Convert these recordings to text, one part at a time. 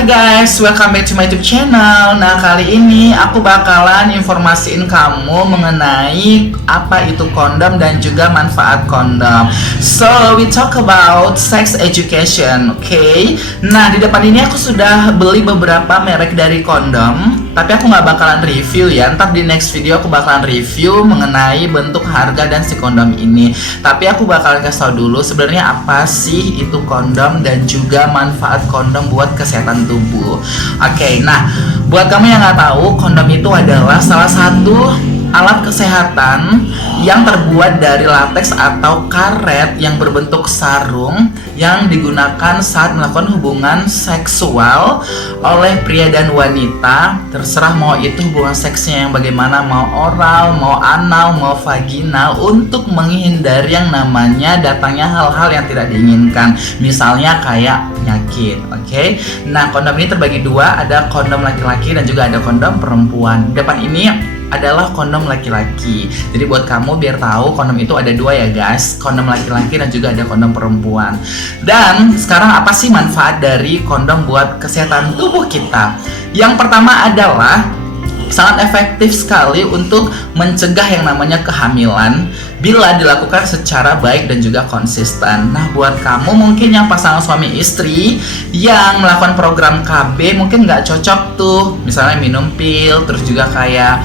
Hai guys, welcome back to my YouTube channel. Nah, kali ini aku bakalan informasiin kamu mengenai apa itu kondom dan juga manfaat kondom. So, we talk about sex education, okay? Nah, di depan ini aku sudah beli beberapa merek dari kondom, tapi aku nggak bakalan review ya. Ntar di next video aku bakalan review mengenai bentuk, harga, dan si kondom ini. Tapi aku bakalan kasih tau dulu sebenarnya apa sih itu kondom dan juga manfaat kondom buat kesehatan tubuh. Oke, nah buat kamu yang nggak tahu, kondom itu adalah salah satu alat kesehatan yang terbuat dari lateks atau karet yang berbentuk sarung yang digunakan saat melakukan hubungan seksual oleh pria dan wanita, terserah mau itu hubungan seksnya yang bagaimana, mau oral, mau anal, mau vaginal, untuk menghindari yang namanya datangnya hal-hal yang tidak diinginkan, misalnya kayak penyakit. Oke. Nah, kondom ini terbagi dua, ada kondom laki-laki dan juga ada kondom perempuan. Depan ini adalah kondom laki-laki. Jadi buat kamu biar tahu, kondom itu ada dua ya guys, kondom laki-laki dan juga ada kondom perempuan. Dan sekarang apa sih manfaat dari kondom buat kesehatan tubuh kita? Yang pertama adalah sangat efektif sekali untuk mencegah yang namanya kehamilan bila dilakukan secara baik dan juga konsisten. Nah, buat kamu mungkin yang pasangan suami istri yang melakukan program KB mungkin nggak cocok tuh, misalnya minum pil, terus juga kayak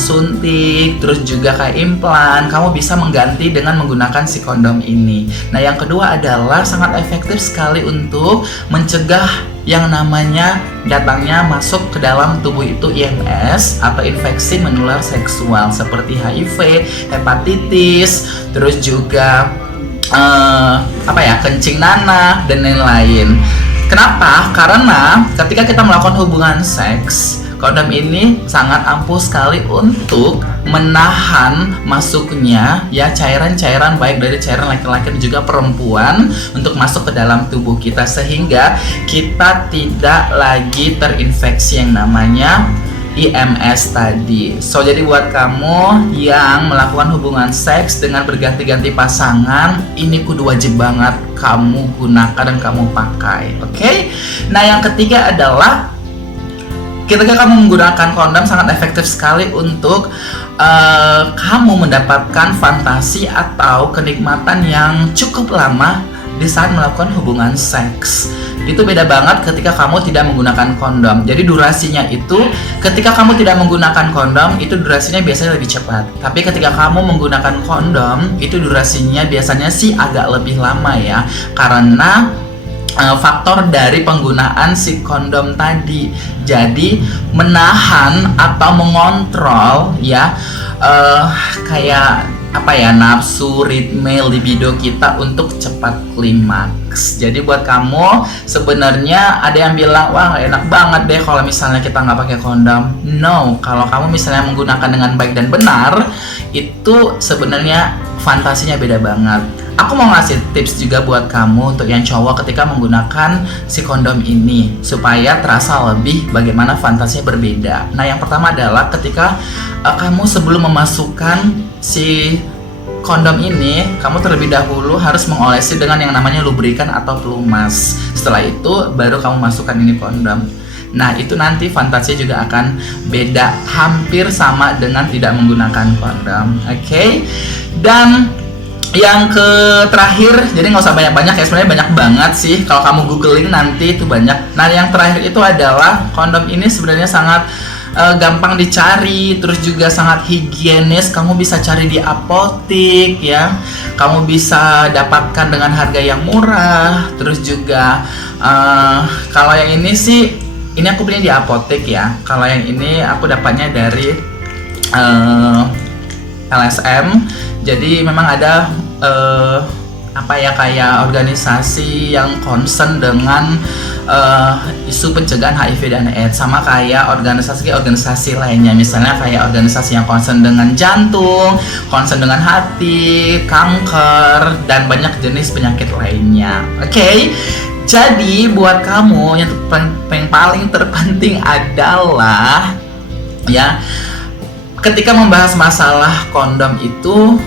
suntik, terus juga kayak implan, kamu bisa mengganti dengan menggunakan si kondom ini. Nah, yang kedua adalah sangat efektif sekali untuk mencegah yang namanya datangnya masuk ke dalam tubuh itu IMS atau infeksi menular seksual seperti HIV, hepatitis, terus juga kencing nanah dan lain-lain. Kenapa? Karena ketika kita melakukan hubungan seks, kondom ini sangat ampuh sekali untuk menahan masuknya ya cairan-cairan baik dari cairan laki-laki dan juga perempuan untuk masuk ke dalam tubuh kita, sehingga kita tidak lagi terinfeksi yang namanya IMS tadi. So, jadi buat kamu yang melakukan hubungan seks dengan berganti-ganti pasangan, ini kudu wajib banget kamu gunakan dan kamu pakai. Oke? Nah, yang ketiga adalah ketika kamu menggunakan kondom sangat efektif sekali untuk kamu mendapatkan fantasi atau kenikmatan yang cukup lama di saat melakukan hubungan seks. Itu beda banget ketika kamu tidak menggunakan kondom. Jadi durasinya itu, ketika kamu tidak menggunakan kondom, itu durasinya biasanya lebih cepat. Tapi ketika kamu menggunakan kondom, itu durasinya biasanya sih agak lebih lama ya, karena faktor dari penggunaan si kondom tadi. Jadi menahan atau mengontrol ya kayak nafsu, ritme, libido kita untuk cepat klimaks. Jadi buat kamu sebenarnya ada yang bilang, wah enak banget deh kalau misalnya kita nggak pakai kondom. No, kalau kamu misalnya menggunakan dengan baik dan benar, itu sebenarnya fantasinya beda banget. Aku mau ngasih tips juga buat kamu untuk yang cowok ketika menggunakan si kondom ini supaya terasa lebih bagaimana fantasinya berbeda. Nah, yang pertama adalah ketika kamu sebelum memasukkan si kondom ini, kamu terlebih dahulu harus mengolesi dengan yang namanya lubrikan atau pelumas. Setelah itu baru kamu masukkan ini kondom. Nah, itu nanti fantasinya juga akan beda, hampir sama dengan tidak menggunakan kondom. Oke? Dan yang terakhir, jadi nggak usah banyak-banyak ya, sebenarnya banyak banget sih, kalau kamu googling nanti itu banyak. Nah, yang terakhir itu adalah kondom ini sebenarnya sangat gampang dicari, terus juga sangat higienis. Kamu bisa cari di apotik ya, kamu bisa dapatkan dengan harga yang murah. Terus juga kalau yang ini sih, ini aku beli di apotik ya. Kalau yang ini aku dapatnya dari LSM. Jadi memang ada kayak organisasi yang concern dengan isu pencegahan HIV dan AIDS, sama kayak organisasi lainnya, misalnya kayak organisasi yang concern dengan jantung, concern dengan hati, kanker, dan banyak jenis penyakit lainnya. Oke? Jadi buat kamu yang paling terpenting adalah ya, ketika membahas masalah kondom itu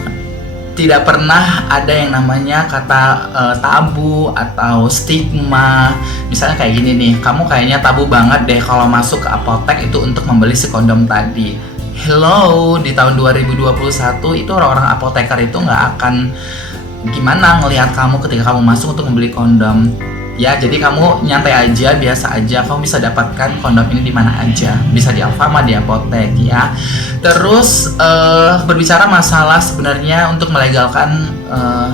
tidak pernah ada yang namanya kata tabu atau stigma. Misalnya kayak gini nih, kamu kayaknya tabu banget deh kalau masuk ke apotek itu untuk membeli si kondom tadi. Hello, di tahun 2021 itu orang-orang apoteker itu nggak akan gimana ngelihat kamu ketika kamu masuk untuk membeli kondom. Ya, jadi kamu nyantai aja, biasa aja. Kamu bisa dapatkan kondom ini di mana aja. Bisa di Alfamart, di apotek ya. Terus berbicara masalah sebenarnya untuk melegalkan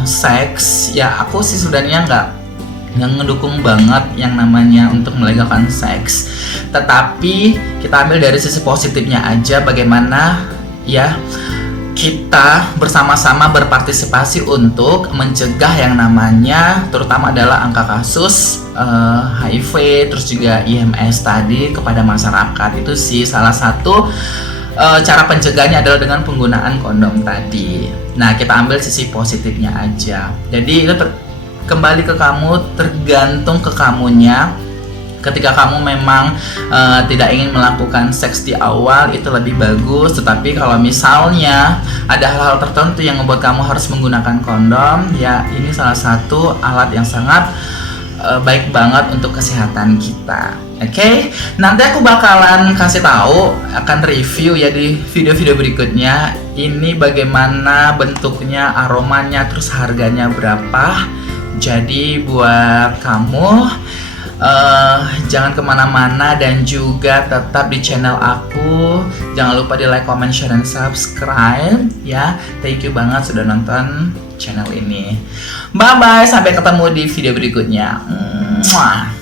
seks, ya aku sih sebenarnya nggak ngedukung banget yang namanya untuk melegalkan seks. Tetapi kita ambil dari sisi positifnya aja, bagaimana ya kita bersama-sama berpartisipasi untuk mencegah yang namanya terutama adalah angka kasus HIV terus juga IMS tadi kepada masyarakat. Itu sih salah satu cara pencegahannya adalah dengan penggunaan kondom tadi. Nah, kita ambil sisi positifnya aja. Jadi itu kembali ke kamu, tergantung ke kamunya. Ketika kamu memang tidak ingin melakukan seks di awal, itu lebih bagus. Tetapi kalau misalnya ada hal-hal tertentu yang membuat kamu harus menggunakan kondom, ya ini salah satu alat yang sangat baik banget untuk kesehatan kita. Oke, nanti aku bakalan kasih tahu, akan review ya di video-video berikutnya. Ini bagaimana bentuknya, aromanya, terus harganya berapa. Jadi buat kamu jangan kemana-mana dan juga tetap di channel aku. Jangan lupa di like, comment, share, dan subscribe ya. Thank you banget sudah nonton channel ini. Bye bye, sampai ketemu di video berikutnya. Mwah.